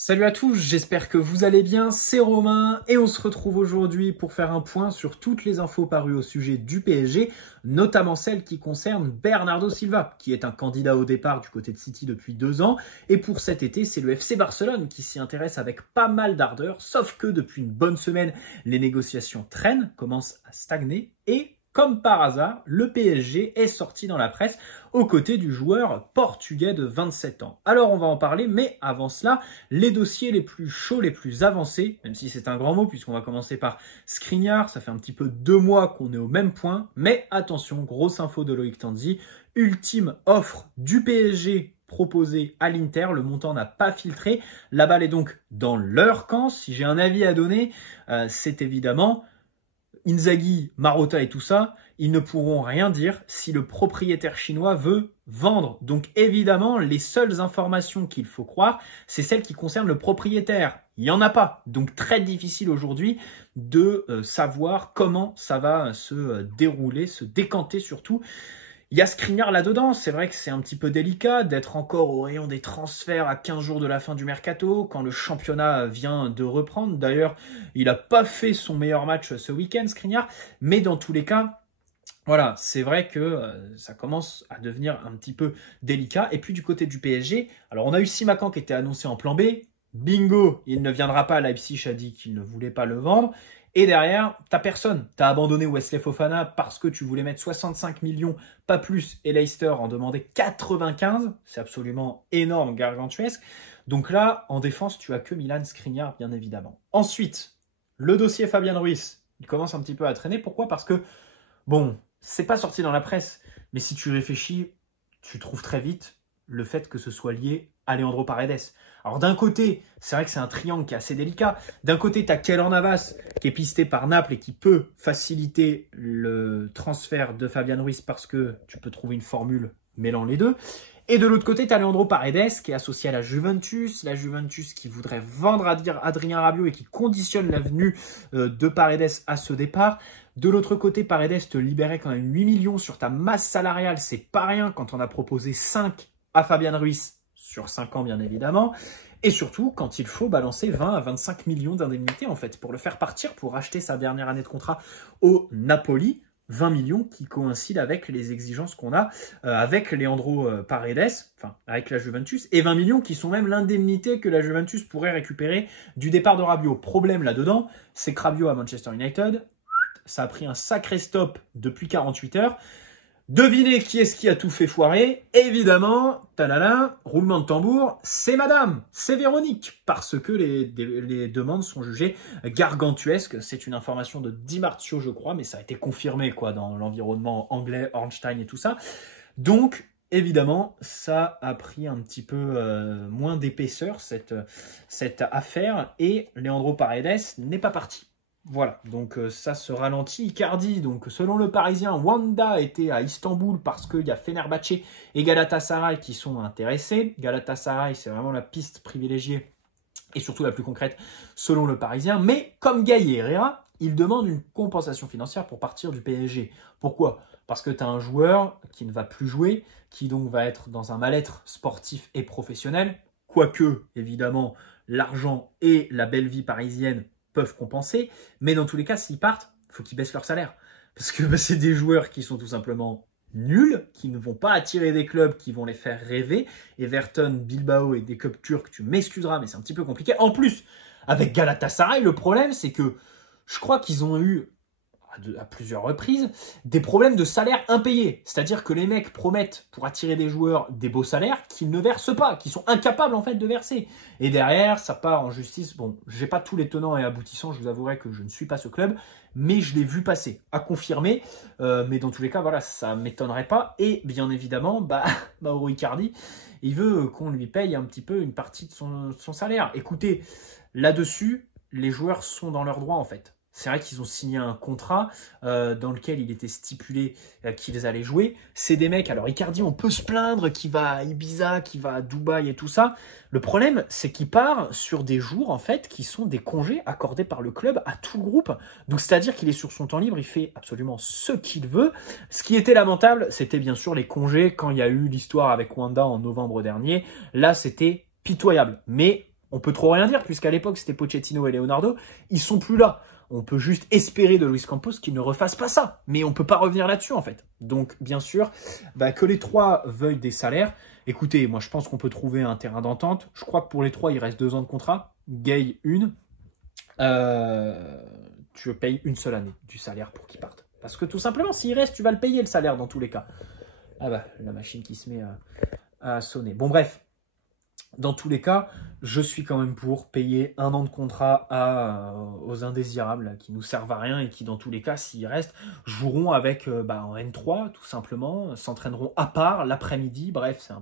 Salut à tous, j'espère que vous allez bien, c'est Romain et on se retrouve aujourd'hui pour faire un point sur toutes les infos parues au sujet du PSG, notamment celles qui concernent Bernardo Silva, qui est un candidat au départ du côté de City depuis 2 ans, et pour cet été, c'est le FC Barcelone qui s'y intéresse avec pas mal d'ardeur, sauf que depuis une bonne semaine, les négociations traînent, commencent à stagner et... Comme par hasard, le PSG est sorti dans la presse aux côtés du joueur portugais de 27 ans. Alors on va en parler, mais avant cela, les dossiers les plus chauds, les plus avancés, même si c'est un grand mot puisqu'on va commencer par Skriniar, ça fait un petit peu 2 mois qu'on est au même point, mais attention, grosse info de Loïc Tanzi, ultime offre du PSG proposé à l'Inter, le montant n'a pas filtré, la balle est donc dans leur camp. Si j'ai un avis à donner, c'est évidemment... Inzaghi, Marotta et tout ça, ils ne pourront rien dire si le propriétaire chinois veut vendre. Donc évidemment, les seules informations qu'il faut croire, c'est celles qui concernent le propriétaire. Il n'y en a pas. Donc très difficile aujourd'hui de savoir comment ça va se dérouler, se décanter surtout. Il y a Skriniar là-dedans, c'est vrai que c'est un petit peu délicat d'être encore au rayon des transferts à 15 jours de la fin du mercato, quand le championnat vient de reprendre. D'ailleurs, il n'a pas fait son meilleur match ce week-end, Skriniar, mais dans tous les cas, voilà, c'est vrai que ça commence à devenir un petit peu délicat. Et puis du côté du PSG, alors on a eu Simakan qui était annoncé en plan B, bingo, il ne viendra pas, Leipzig a dit qu'il ne voulait pas le vendre. Et derrière, t'as personne. T'as abandonné Wesley Fofana parce que tu voulais mettre 65 millions, pas plus, et Leicester en demandait 95. C'est absolument énorme, gargantuesque. Donc là, en défense, tu as que Milan Skriniar, bien évidemment. Ensuite, le dossier Fabian Ruiz, il commence un petit peu à traîner. Pourquoi ? Parce que, bon, c'est pas sorti dans la presse, mais si tu réfléchis, tu trouves très vite le fait que ce soit lié à Leandro Paredes. Alors d'un côté, c'est vrai que c'est un triangle qui est assez délicat. D'un côté, tu as Keylor Navas qui est pisté par Naples et qui peut faciliter le transfert de Fabian Ruiz parce que tu peux trouver une formule mêlant les deux. Et de l'autre côté, tu as Leandro Paredes qui est associé à la Juventus qui voudrait vendre Adrien Rabiot et qui conditionne l'avenue de Paredes à ce départ. De l'autre côté, Paredes te libérait quand même 8 millions sur ta masse salariale. C'est pas rien quand on a proposé 5 à Fabian Ruiz sur 5 ans, bien évidemment. Et surtout, quand il faut balancer 20 à 25 millions d'indemnités, en fait, pour le faire partir, pour acheter sa dernière année de contrat au Napoli. 20 millions qui coïncident avec les exigences qu'on a avec Leandro Paredes, enfin avec la Juventus, et 20 millions qui sont même l'indemnité que la Juventus pourrait récupérer du départ de Rabiot. Problème là-dedans, c'est que Rabiot à Manchester United, ça a pris un sacré stop depuis 48 heures. Devinez qui est-ce qui a tout fait foirer? Évidemment, talala, roulement de tambour, c'est madame, c'est Véronique, parce que les demandes sont jugées gargantuesques. C'est une information de Di Marzio, je crois, mais ça a été confirmé quoi dans l'environnement anglais, Ornstein et tout ça. Donc, évidemment, ça a pris un petit peu moins d'épaisseur, cette affaire, et Leandro Paredes n'est pas parti. Voilà, donc ça se ralentit. Icardi, donc selon le Parisien, Wanda était à Istanbul parce qu'il y a Fenerbahçe et Galatasaray qui sont intéressés. Galatasaray, c'est vraiment la piste privilégiée et surtout la plus concrète selon le Parisien. Mais comme Gay et Herrera, il demande une compensation financière pour partir du PSG. Pourquoi ? Parce que tu as un joueur qui ne va plus jouer, qui donc va être dans un mal-être sportif et professionnel, quoique, évidemment, l'argent et la belle vie parisienne peuvent compenser, mais dans tous les cas, s'ils partent, il faut qu'ils baissent leur salaire. Parce que c'est des joueurs qui sont tout simplement nuls, qui ne vont pas attirer des clubs qui vont les faire rêver. Everton, Bilbao et des clubs turcs, tu m'excuseras, mais c'est un petit peu compliqué. En plus, avec Galatasaray, le problème, c'est que je crois qu'ils ont eu à plusieurs reprises, des problèmes de salaire impayés. C'est-à-dire que les mecs promettent pour attirer des joueurs des beaux salaires qu'ils ne versent pas, qu'ils sont incapables en fait de verser. Et derrière, ça part en justice. Bon, j'ai pas tous les tenants et aboutissants, je vous avouerai que je ne suis pas ce club, mais je l'ai vu passer, à confirmer. Mais dans tous les cas, voilà, ça m'étonnerait pas. Et bien évidemment, Mauro Icardi, il veut qu'on lui paye un petit peu une partie de son salaire. Écoutez, là-dessus, les joueurs sont dans leurs droits en fait. C'est vrai qu'ils ont signé un contrat dans lequel il était stipulé qu'ils allaient jouer. C'est des mecs, alors Icardi, on peut se plaindre qu'il va à Ibiza, qu'il va à Dubaï et tout ça. Le problème, c'est qu'il part sur des jours, en fait, qui sont des congés accordés par le club à tout le groupe. Donc, c'est-à-dire qu'il est sur son temps libre, il fait absolument ce qu'il veut. Ce qui était lamentable, c'était bien sûr les congés quand il y a eu l'histoire avec Wanda en novembre dernier. Là, c'était pitoyable. Mais on peut trop rien dire, puisqu'à l'époque, c'était Pochettino et Leonardo. Ils sont plus là. On peut juste espérer de Luis Campos qu'il ne refasse pas ça. Mais on peut pas revenir là-dessus, en fait. Donc, bien sûr, que les trois veuillent des salaires. Écoutez, moi, je pense qu'on peut trouver un terrain d'entente. Je crois que pour les trois, il reste 2 ans de contrat. Gay, 1. Tu payes une seule année du salaire pour qu'il parte. Parce que tout simplement, s'il reste, tu vas le payer, le salaire, dans tous les cas. Ah bah, la machine qui se met à sonner. Bon, bref. Dans tous les cas, je suis quand même pour payer 1 an de contrat aux indésirables qui nous servent à rien et qui, dans tous les cas, s'ils restent, joueront avec en N3, tout simplement, s'entraîneront à part l'après-midi. Bref, c'est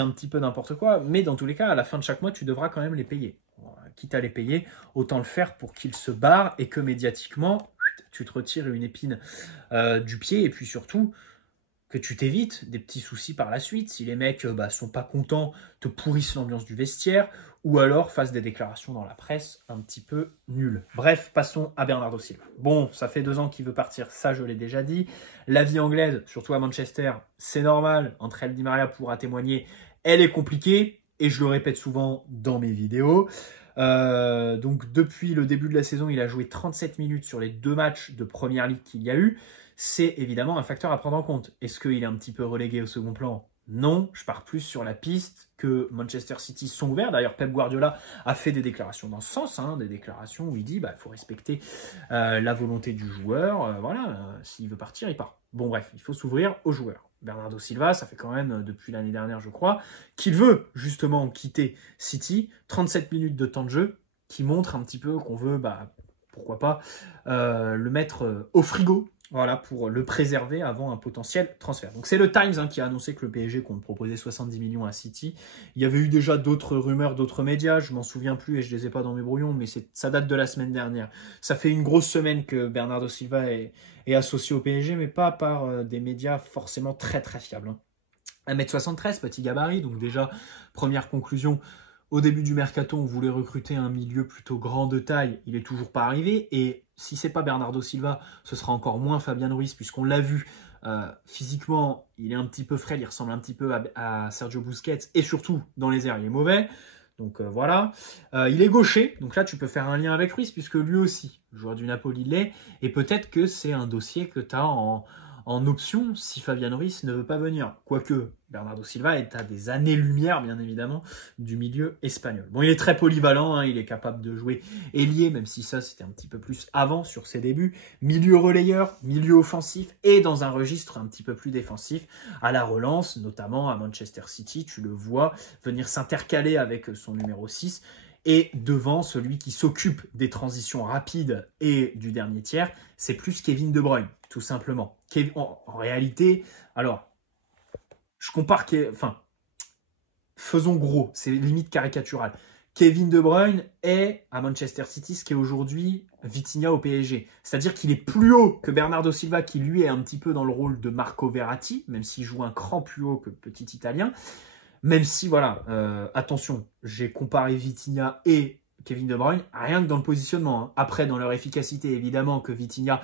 un petit peu n'importe quoi. Mais dans tous les cas, à la fin de chaque mois, tu devras quand même les payer. Quitte à les payer, autant le faire pour qu'ils se barrent et que médiatiquement, tu te retires une épine du pied. Et puis surtout, que tu t'évites des petits soucis par la suite, si les mecs sont pas contents, te pourrissent l'ambiance du vestiaire, ou alors fassent des déclarations dans la presse un petit peu nulles. Bref, passons à Bernardo Silva. Bon, ça fait 2 ans qu'il veut partir, ça je l'ai déjà dit. La vie anglaise, surtout à Manchester, c'est normal, entre elle Di Maria pourra témoigner, elle est compliquée, et je le répète souvent dans mes vidéos. Donc depuis le début de la saison, il a joué 37 minutes sur les 2 matchs de Première Ligue qu'il y a eu. C'est évidemment un facteur à prendre en compte. Est-ce qu'il est un petit peu relégué au second plan? Non, je pars plus sur la piste que Manchester City sont ouverts. D'ailleurs, Pep Guardiola a fait des déclarations dans ce sens, des déclarations où il dit faut respecter la volonté du joueur. S'il veut partir, il part. Bon bref, il faut s'ouvrir aux joueurs. Bernardo Silva, ça fait quand même depuis l'année dernière, je crois, qu'il veut justement quitter City. 37 minutes de temps de jeu qui montre un petit peu qu'on veut, pourquoi pas, le mettre au frigo. Voilà, pour le préserver avant un potentiel transfert. Donc c'est le Times qui a annoncé que le PSG compte proposer 70 millions à City. Il y avait eu déjà d'autres rumeurs, d'autres médias, je m'en souviens plus et je les ai pas dans mes brouillons, mais ça date de la semaine dernière. Ça fait une grosse semaine que Bernardo Silva est associé au PSG, mais pas par des médias forcément très très fiables. 1m73, petit gabarit, donc déjà, première conclusion. Au début du mercato, on voulait recruter un milieu plutôt grand de taille. Il n'est toujours pas arrivé. Et si ce n'est pas Bernardo Silva, ce sera encore moins Fabian Ruiz, puisqu'on l'a vu physiquement, il est un petit peu frêle, il ressemble un petit peu à Sergio Busquets. Et surtout, dans les airs, il est mauvais. Donc voilà. Il est gaucher. Donc là, tu peux faire un lien avec Ruiz, puisque lui aussi, joueur du Napoli l'est. Et peut-être que c'est un dossier que tu as en option si Fabian Ruiz ne veut pas venir. Quoique, Bernardo Silva est à des années-lumière, bien évidemment, du milieu espagnol. Bon, il est très polyvalent, il est capable de jouer ailier, même si ça, c'était un petit peu plus avant sur ses débuts. Milieu relayeur, milieu offensif et dans un registre un petit peu plus défensif. À la relance, notamment à Manchester City, tu le vois venir s'intercaler avec son numéro 6. Et devant, celui qui s'occupe des transitions rapides et du dernier tiers, c'est plus Kevin De Bruyne, tout simplement. En réalité, alors, je compare, faisons gros, c'est limite caricatural. Kevin De Bruyne est à Manchester City ce qu'est aujourd'hui Vitinha au PSG. C'est-à-dire qu'il est plus haut que Bernardo Silva, qui lui est un petit peu dans le rôle de Marco Verratti, même s'il joue un cran plus haut que le petit Italien. Même si, attention, j'ai comparé Vitinha et Kevin De Bruyne, rien que dans le positionnement. Après, dans leur efficacité, évidemment, que Vitinha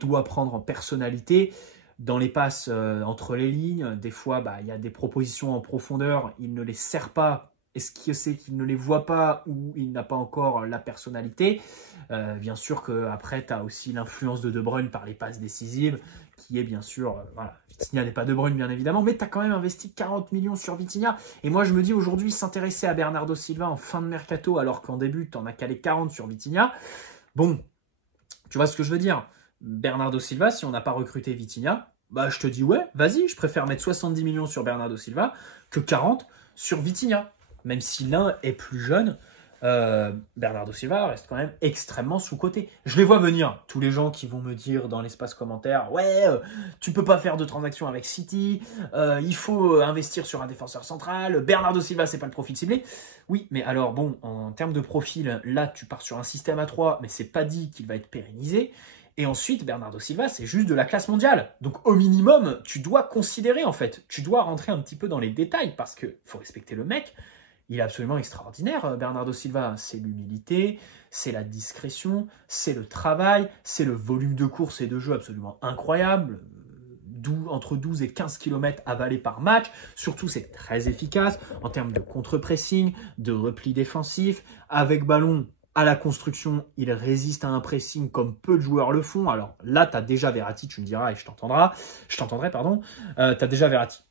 doit prendre en personnalité. Dans les passes entre les lignes, des fois, il y a des propositions en profondeur, il ne les sert pas. Est-ce qu'il sait qu'il ne les voit pas ou il n'a pas encore la personnalité? Bien sûr qu'après, tu as aussi l'influence de Bruyne par les passes décisives, qui est bien sûr... Vitinha n'est pas De Bruyne, bien évidemment, mais tu as quand même investi 40 millions sur Vitinha. Et moi, je me dis aujourd'hui, s'intéresser à Bernardo Silva en fin de mercato, alors qu'en début, tu en as calé 40 sur Vitinha. Bon, tu vois ce que je veux dire? Bernardo Silva, si on n'a pas recruté Vitinha, je te dis ouais, vas-y, je préfère mettre 70 millions sur Bernardo Silva que 40 sur Vitinha. Même si l'un est plus jeune, Bernardo Silva reste quand même extrêmement sous-coté. Je les vois venir, tous les gens qui vont me dire dans l'espace commentaire, ouais, tu peux pas faire de transaction avec City, il faut investir sur un défenseur central, Bernardo Silva, c'est pas le profil ciblé. Oui, mais alors bon, en termes de profil, là, tu pars sur un système à 3, mais c'est pas dit qu'il va être pérennisé. Et ensuite, Bernardo Silva, c'est juste de la classe mondiale. Donc, au minimum, tu dois considérer, en fait. Tu dois rentrer un petit peu dans les détails parce qu'il faut respecter le mec. Il est absolument extraordinaire, Bernardo Silva. C'est l'humilité, c'est la discrétion, c'est le travail, c'est le volume de course et de jeu absolument incroyable. entre 12 et 15 km avalés par match. Surtout, c'est très efficace en termes de contre-pressing, de repli défensif. Avec ballon, à la construction, il résiste à un pressing comme peu de joueurs le font. Alors là, tu as déjà Verratti, tu me diras, et je t'entendrai, pardon. Tu as déjà Verratti.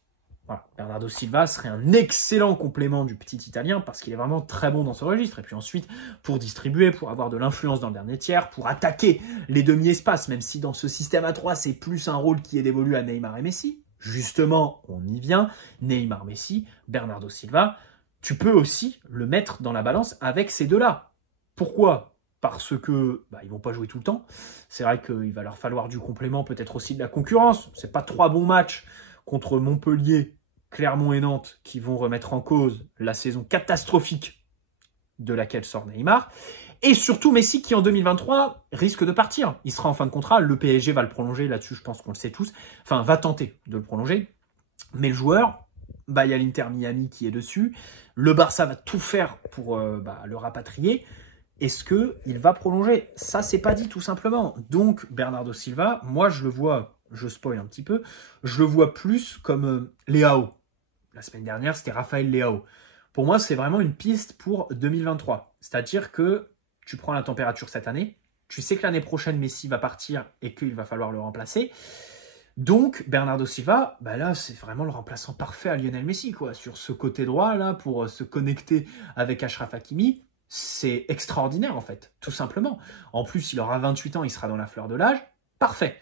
Voilà. Bernardo Silva serait un excellent complément du petit Italien parce qu'il est vraiment très bon dans ce registre. Et puis ensuite, pour distribuer, pour avoir de l'influence dans le dernier tiers, pour attaquer les demi-espaces, même si dans ce système à 3, c'est plus un rôle qui est dévolu à Neymar et Messi. Justement, on y vient. Neymar, Messi, Bernardo Silva, tu peux aussi le mettre dans la balance avec ces deux-là. Pourquoi ? Parce que ils vont pas jouer tout le temps. C'est vrai qu'il va leur falloir du complément, peut-être aussi de la concurrence. C'est pas 3 bons matchs contre Montpellier, Clermont et Nantes qui vont remettre en cause la saison catastrophique de laquelle sort Neymar. Et surtout Messi qui en 2023 risque de partir. Il sera en fin de contrat, le PSG va le prolonger, là-dessus je pense qu'on le sait tous. Enfin, va tenter de le prolonger. Mais le joueur, il y a l'Inter Miami qui est dessus. Le Barça va tout faire pour le rapatrier. Est-ce qu'il va prolonger? Ça, c'est pas dit tout simplement. Donc, Bernardo Silva, moi je le vois, je spoil un petit peu, je le vois plus comme Leao. La semaine dernière, c'était Raphaël Leao. Pour moi, c'est vraiment une piste pour 2023. C'est-à-dire que tu prends la température cette année, tu sais que l'année prochaine, Messi va partir et qu'il va falloir le remplacer. Donc, Bernardo Silva, là, c'est vraiment le remplaçant parfait à Lionel Messi, quoi. Sur ce côté droit, là, pour se connecter avec Achraf Hakimi, c'est extraordinaire, en fait, tout simplement. En plus, il aura 28 ans, il sera dans la fleur de l'âge. Parfait.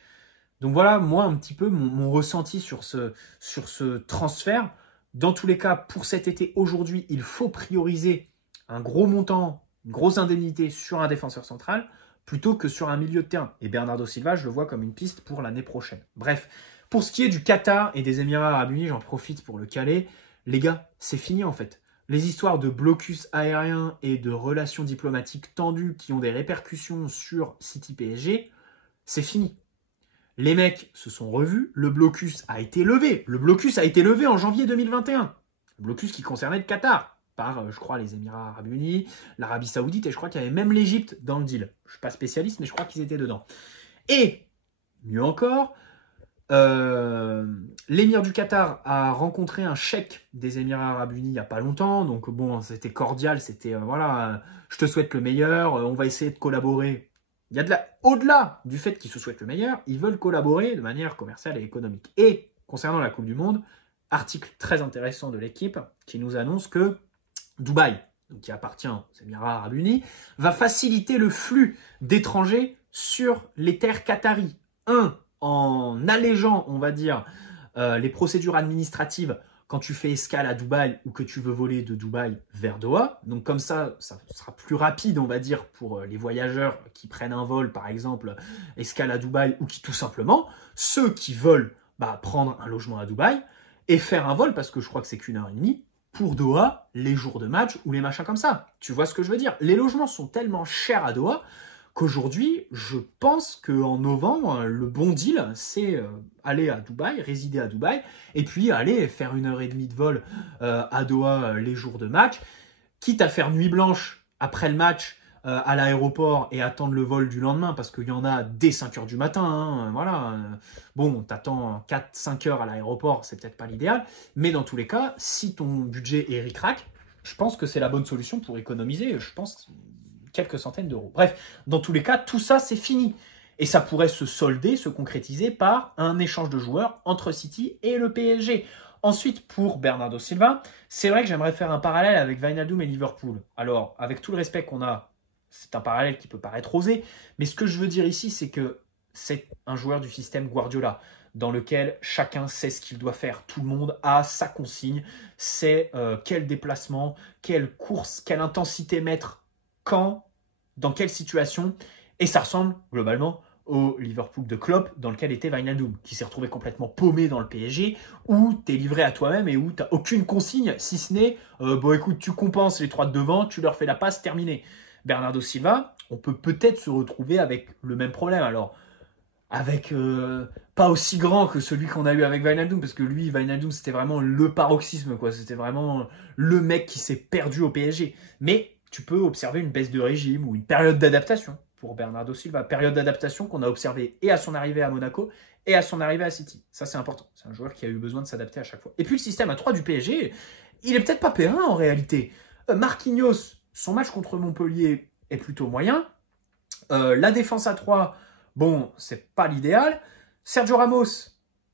Donc voilà, moi, un petit peu mon ressenti sur ce transfert. Dans tous les cas, pour cet été, aujourd'hui, il faut prioriser un gros montant, une grosse indemnité sur un défenseur central plutôt que sur un milieu de terrain. Et Bernardo Silva, je le vois comme une piste pour l'année prochaine. Bref, pour ce qui est du Qatar et des Émirats Arabes Unis, j'en profite pour le caler. Les gars, c'est fini en fait. Les histoires de blocus aérien et de relations diplomatiques tendues qui ont des répercussions sur City PSG, c'est fini. Les mecs se sont revus, le blocus a été levé. Le blocus a été levé en janvier 2021. Le blocus qui concernait le Qatar, par, je crois, les Émirats Arabes Unis, l'Arabie Saoudite, et je crois qu'il y avait même l'Égypte dans le deal. Je ne suis pas spécialiste, mais je crois qu'ils étaient dedans. Et, mieux encore, l'émir du Qatar a rencontré un cheikh des Émirats Arabes Unis il n'y a pas longtemps. Donc bon, c'était cordial, c'était, je te souhaite le meilleur, on va essayer de collaborer. Il y a au-delà du fait qu'ils se souhaitent le meilleur, ils veulent collaborer de manière commerciale et économique. Et concernant la Coupe du Monde, article très intéressant de l'équipe qui nous annonce que Dubaï, donc qui appartient aux Émirats Arabes Unis, va faciliter le flux d'étrangers sur les terres qataries. En allégeant, on va dire, les procédures administratives quand tu fais escale à Dubaï ou que tu veux voler de Dubaï vers Doha. Donc comme ça sera plus rapide, on va dire, pour les voyageurs qui prennent un vol, par exemple, escale à Dubaï, ou qui tout simplement, ceux qui veulent prendre un logement à Dubaï et faire un vol, parce que je crois que c'est qu'1h30, pour Doha, les jours de match ou les machins comme ça. Tu vois ce que je veux dire? Les logements sont tellement chers à Doha qu'aujourd'hui, je pense qu'en novembre, le bon deal, c'est aller à Dubaï, résider à Dubaï, et puis aller faire 1h30 de vol à Doha les jours de match, quitte à faire nuit blanche après le match à l'aéroport et attendre le vol du lendemain, parce qu'il y en a dès 5h du matin. Bon, t'attends 4-5 heures à l'aéroport, c'est peut-être pas l'idéal, mais dans tous les cas, si ton budget est ric-rac, je pense que c'est la bonne solution pour économiser, je pense, quelques centaines d'euros. Bref, dans tous les cas, tout ça, c'est fini. Et ça pourrait se solder, se concrétiser par un échange de joueurs entre City et le PSG. Ensuite, pour Bernardo Silva, c'est vrai que j'aimerais faire un parallèle avec Wijnaldum et Liverpool. Alors, avec tout le respect qu'on a, c'est un parallèle qui peut paraître osé, mais ce que je veux dire ici, c'est que c'est un joueur du système Guardiola, dans lequel chacun sait ce qu'il doit faire. Tout le monde a sa consigne, c'est quel déplacement, quelle course, quelle intensité mettre, quand, dans quelle situation, et ça ressemble globalement au Liverpool de Klopp dans lequel était Wijnaldum, qui s'est retrouvé complètement paumé dans le PSG, où tu es livré à toi-même et où tu n'as aucune consigne, si ce n'est écoute, tu compenses les 3 de devant, tu leur fais la passe, terminé. Bernardo Silva, on peut peut-être se retrouver avec le même problème. Alors, avec pas aussi grand que celui qu'on a eu avec Wijnaldum, parce que lui, Wijnaldum, c'était vraiment le paroxysme, quoi. C'était vraiment le mec qui s'est perdu au PSG. Mais tu peux observer une baisse de régime ou une période d'adaptation pour Bernardo Silva. Période d'adaptation qu'on a observée et à son arrivée à Monaco et à son arrivée à City. Ça, c'est important. C'est un joueur qui a eu besoin de s'adapter à chaque fois. Et puis, le système à 3 du PSG, il est peut-être pas périn en réalité. Marquinhos, son match contre Montpellier est plutôt moyen. La défense à 3, bon, c'est pas l'idéal. Sergio Ramos,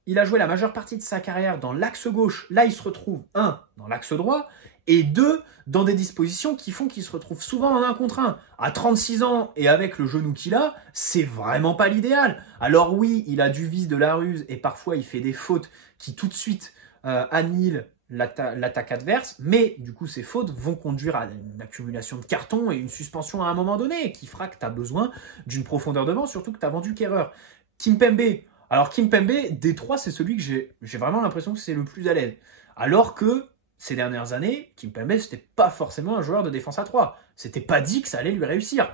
il a joué la majeure partie de sa carrière dans l'axe gauche. Là, il se retrouve, 1, dans l'axe droit, et 2, dans des dispositions qui font qu'il se retrouve souvent en 1 contre 1. À 36 ans, et avec le genou qu'il a, c'est vraiment pas l'idéal. Alors oui, il a du vice, de la ruse, et parfois il fait des fautes qui tout de suite annihilent l'attaque adverse, mais du coup ces fautes vont conduire à une accumulation de cartons et une suspension à un moment donné, qui fera que tu as besoin d'une profondeur de banc, surtout que tu as vendu qu'erreur. Kimpembe, alors Kimpembe, des 3, c'est celui que j'ai vraiment l'impression que c'est le plus à l'aise. Alors que ces dernières années, Kimpembe, c'était pas forcément un joueur de défense à 3. C'était pas dit que ça allait lui réussir.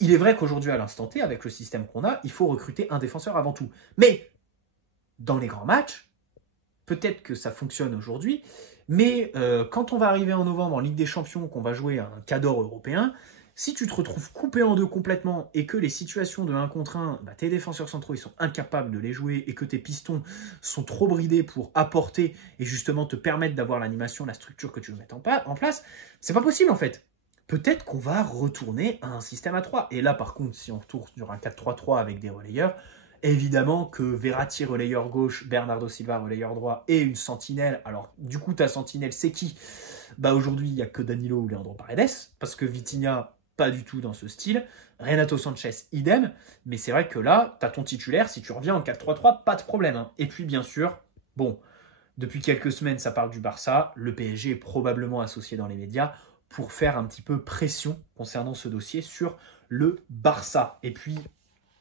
Il est vrai qu'aujourd'hui, à l'instant T, avec le système qu'on a, il faut recruter un défenseur avant tout. Mais dans les grands matchs, peut-être que ça fonctionne aujourd'hui, mais quand on va arriver en novembre en Ligue des Champions, qu'on va jouer un cadre européen, si tu te retrouves coupé en deux complètement et que les situations de 1 contre 1, bah, tes défenseurs centraux ils sont incapables de les jouer et que tes pistons sont trop bridés pour apporter et justement te permettre d'avoir l'animation, la structure que tu veux mettre en place, c'est pas possible en fait. Peut-être qu'on va retourner à un système à 3. Et là par contre, si on retourne sur un 4-3-3 avec des relayeurs, évidemment que Verratti relayeur gauche, Bernardo Silva relayeur droit et une sentinelle. Alors du coup ta sentinelle c'est qui? Bah aujourd'hui il n'y a que Danilo ou Leandro Paredes, parce que Vitinha pas du tout dans ce style. Renato Sanchez, idem. Mais c'est vrai que là, tu as ton titulaire. Si tu reviens en 4-3-3, pas de problème. Hein. Et puis, bien sûr, bon, depuis quelques semaines, ça parle du Barça. Le PSG est probablement associé dans les médias pour faire un petit peu pression concernant ce dossier sur le Barça. Et puis,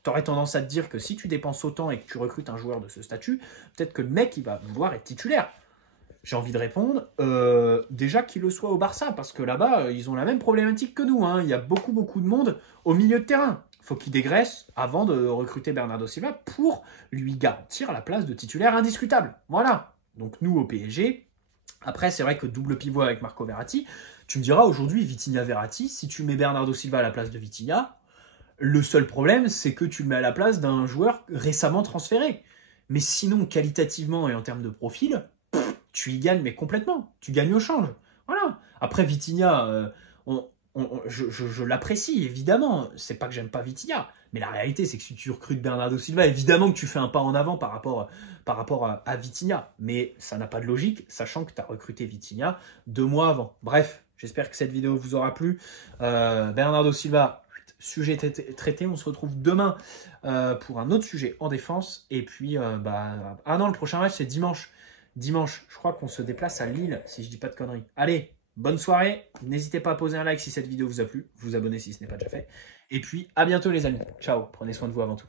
tu aurais tendance à te dire que si tu dépenses autant et que tu recrutes un joueur de ce statut, peut-être que le mec, il va vouloir être titulaire. J'ai envie de répondre, déjà qu'il le soit au Barça, parce que là-bas, ils ont la même problématique que nous. Hein. Il y a beaucoup de monde au milieu de terrain. Il faut qu'il dégraisse avant de recruter Bernardo Silva pour lui garantir la place de titulaire indiscutable. Voilà. Donc nous, au PSG, après, c'est vrai que double pivot avec Marco Verratti, tu me diras aujourd'hui, Vitinha-Verratti, si tu mets Bernardo Silva à la place de Vitinha, le seul problème, c'est que tu le mets à la place d'un joueur récemment transféré. Mais sinon, qualitativement et en termes de profil, tu y gagnes, mais complètement. Tu gagnes au change. Voilà. Après, Vitinha, je l'apprécie, évidemment. C'est pas que j'aime pas Vitinha. Mais la réalité, c'est que si tu recrutes Bernardo Silva, évidemment que tu fais un pas en avant par rapport à Vitinha. Mais ça n'a pas de logique, sachant que tu as recruté Vitinha 2 mois avant. Bref, j'espère que cette vidéo vous aura plu. Bernardo Silva, sujet traité. On se retrouve demain pour un autre sujet en défense. Et puis, ah non, le prochain match, c'est dimanche. Dimanche, je crois qu'on se déplace à Lille, si je dis pas de conneries. Allez, bonne soirée. N'hésitez pas à poser un like si cette vidéo vous a plu. Vous abonner si ce n'est pas déjà fait. Et puis, à bientôt les amis. Ciao, prenez soin de vous avant tout.